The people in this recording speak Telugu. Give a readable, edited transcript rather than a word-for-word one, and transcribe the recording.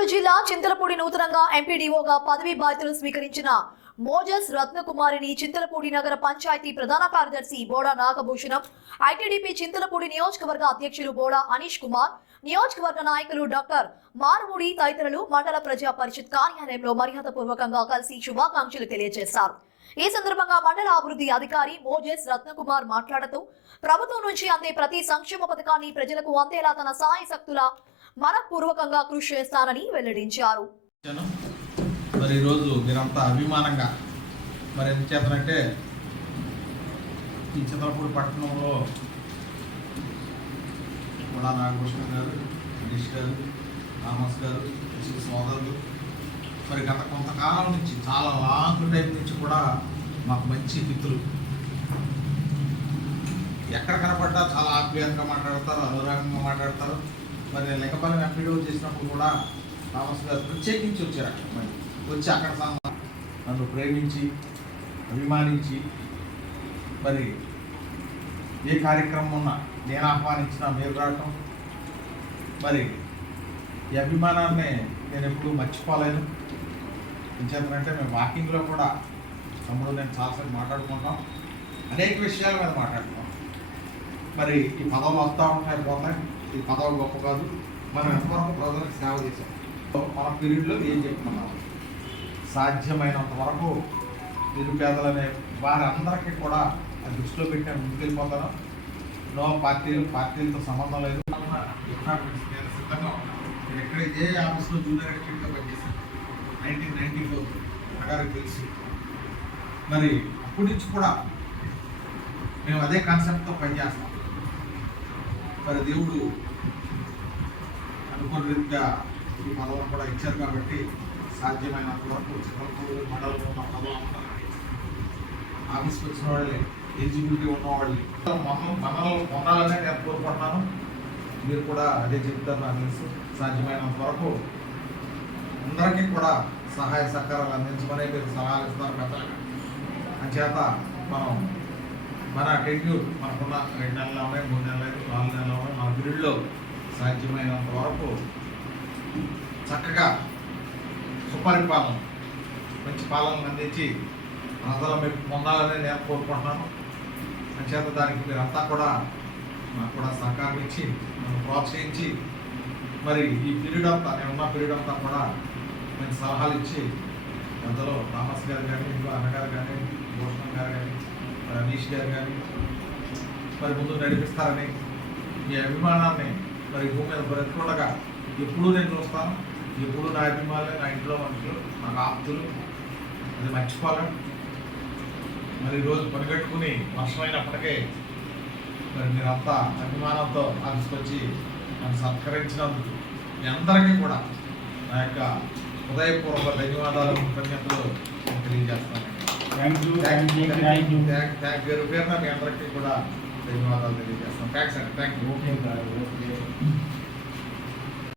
కర్నూలు జిల్లా చింతలపూడి నూతనంగా ఎంపీడీఓగా పదవి బాధ్యతలు స్వీకరించిన మోజస్ రత్నకుమారిని చింతలపూడి నగర పంచాయతీ ప్రధాన కార్యదర్శి బోడా నాగభూషణం, ఐటీడీపీ చింతలపూడి నియోజకవర్గ అధ్యక్షులు బోడా అనీష్ కుమార్, నియోజకవర్గ నాయకులు డాక్టర్ మారుమూడి తదితరులు మండల ప్రజా పరిషత్ కార్యాలయంలో మర్యాదపూర్వకంగా కలిసి శుభాకాంక్షలు తెలియజేశారు. ఈ సందర్భంగా మండల అభివృద్ధి అధికారి మోజస్ రత్నకుమార్ మాట్లాడుతూ ప్రభుత్వం నుంచి అందే ప్రతి సంక్షేమ పథకాన్ని ప్రజలకు అందేలా తన సాయ శక్తుల మనపూర్వకంగా కృషి చేస్తానని వెల్లడించారు. మరి ఈరోజు మీరంతా అభిమానంగా మరి ఎందుకు చేతనంటే ఈ చింతలపూడి పట్టణంలో కూడా నాగభూషణ గారు, హరీష్ గారు, థామస్ గారు, సోదరులు మరి గత కొంతకాలం నుంచి చాలా లాంగ్ టైం నుంచి కూడా మాకు మంచి మిత్రులు, ఎక్కడ కనపడ్డా చాలా ఆప్యాయంగా మాట్లాడతారు, అనురాగంగా మాట్లాడతారు. మరి లెక్కపల్లి ఎంపీడీ చేసినప్పుడు కూడా థామస్ గారు ప్రత్యేకించి వచ్చారు. అక్కడ మరి వచ్చి అక్కడ నన్ను ప్రేమించి అభిమానించి మరి ఏ కార్యక్రమం ఉన్నా నేను ఆహ్వానించినా మీరు రావటం, మరి ఈ అభిమానాన్ని నేను ఎప్పుడూ మర్చిపోలేను. ఎంచేతనంటే మేము వాకింగ్లో కూడా తమ్ముడు నేను చాలాసార్లు మాట్లాడుకుంటాం, అనేక విషయాల మీద మాట్లాడుతాం. మరి ఈ పదవులు వస్తూ ఉంటాయి, పోతాయి. ఈ పదవులు గొప్ప కాదు, మనం ఎంతవరకు ప్రజలకు సేవ చేసాం. మన పీరియడ్లో ఏం చెప్తున్నాం, సాధ్యమైనంత వరకు నిరుపేదలనే వారందరికీ కూడా దృష్టిలో పెట్టి ముందుకెళ్ళిపోతాను. నో పార్టీలతో సంబంధం లేదు. సిద్ధంగా ఎక్కడ ఏ ఆఫీస్లో జూనియర్ ఎడిషన్గా పనిచేశాను 1994 గారికి తెలిసి. మరి అప్పటి నుంచి కూడా మేము అదే కాన్సెప్ట్తో పనిచేస్తాం. మరి దేవుడు అనుకున్న రీతిగా ఈ పదవులు కూడా ఇచ్చారు కాబట్టి సాధ్యమైనంత వరకు చింతలపూడి మండలంలో ఉన్న పదవులందరికీ ఆఫీస్కి వచ్చిన వాళ్ళే, ఎలిజిబిలిటీ ఉన్నవాళ్ళు మనలో పొందాలనే నేను కోరుకుంటున్నాను. మీరు కూడా అదే చెప్తారు నాకు తెలుసు. సాధ్యమైనంత వరకు అందరికీ కూడా సహాయ సహకారాలు అందించమనే మీరు సలహాలు ఇస్తున్నారు పెద్దలుగా. అంచేత మనం మన టెన్యూర్ మనకున్న 2 నెలలు ఉన్నాయి, 3 నెలలు అయితే 4 నెలలు ఉన్నాయి. మన పీరియడ్లో సాధ్యమైనంత వరకు చక్కగా సుపరిపాలన, మంచి పాలన అందించి ప్రజలు మీరు పొందాలని నేను కోరుకుంటున్నాను. అంచేత దానికి మీరంతా కూడా నాకు కూడా సహకారం ఇచ్చి నన్ను ప్రోత్సహించి మరి ఈ పీరియడ్ అంతా నేను ఉన్న పీరియడ్ అంతా కూడా మంచి సలహాలు ఇచ్చి అందులో థామస్ గారు కానీ, ఇంకో అన్నగారు కానీ, భూషణం గారు కానీ, మరి అనీష్ గారు కానీ మరి ముందు నడిపిస్తారని ఈ అభిమానాన్ని మరి భూమి మీద బ్రతికుండగా ఎప్పుడూ నేను చూస్తాను. ఎప్పుడు నా అభిమానులే, నా ఇంట్లో మనుషులు, నాకు ఆప్తులు, అది మర్చిపోలేం. మరి ఈరోజు పనిగట్టుకుని వర్షమైనప్పటికీ మరి మీరంతా అభిమానంతో తీసుకొచ్చి నన్ను సత్కరించినందుకు మీ అందరికీ కూడా నా యొక్క హృదయపూర్వక ధన్యవాదాలు, కృతజ్ఞతలు తెలియజేస్తాను. థ్యాంక్ యూ మీ అందరికీ కూడా ధన్యవాదాలు తెలియజేస్తాను. థ్యాంక్స్ అండి. Thank you.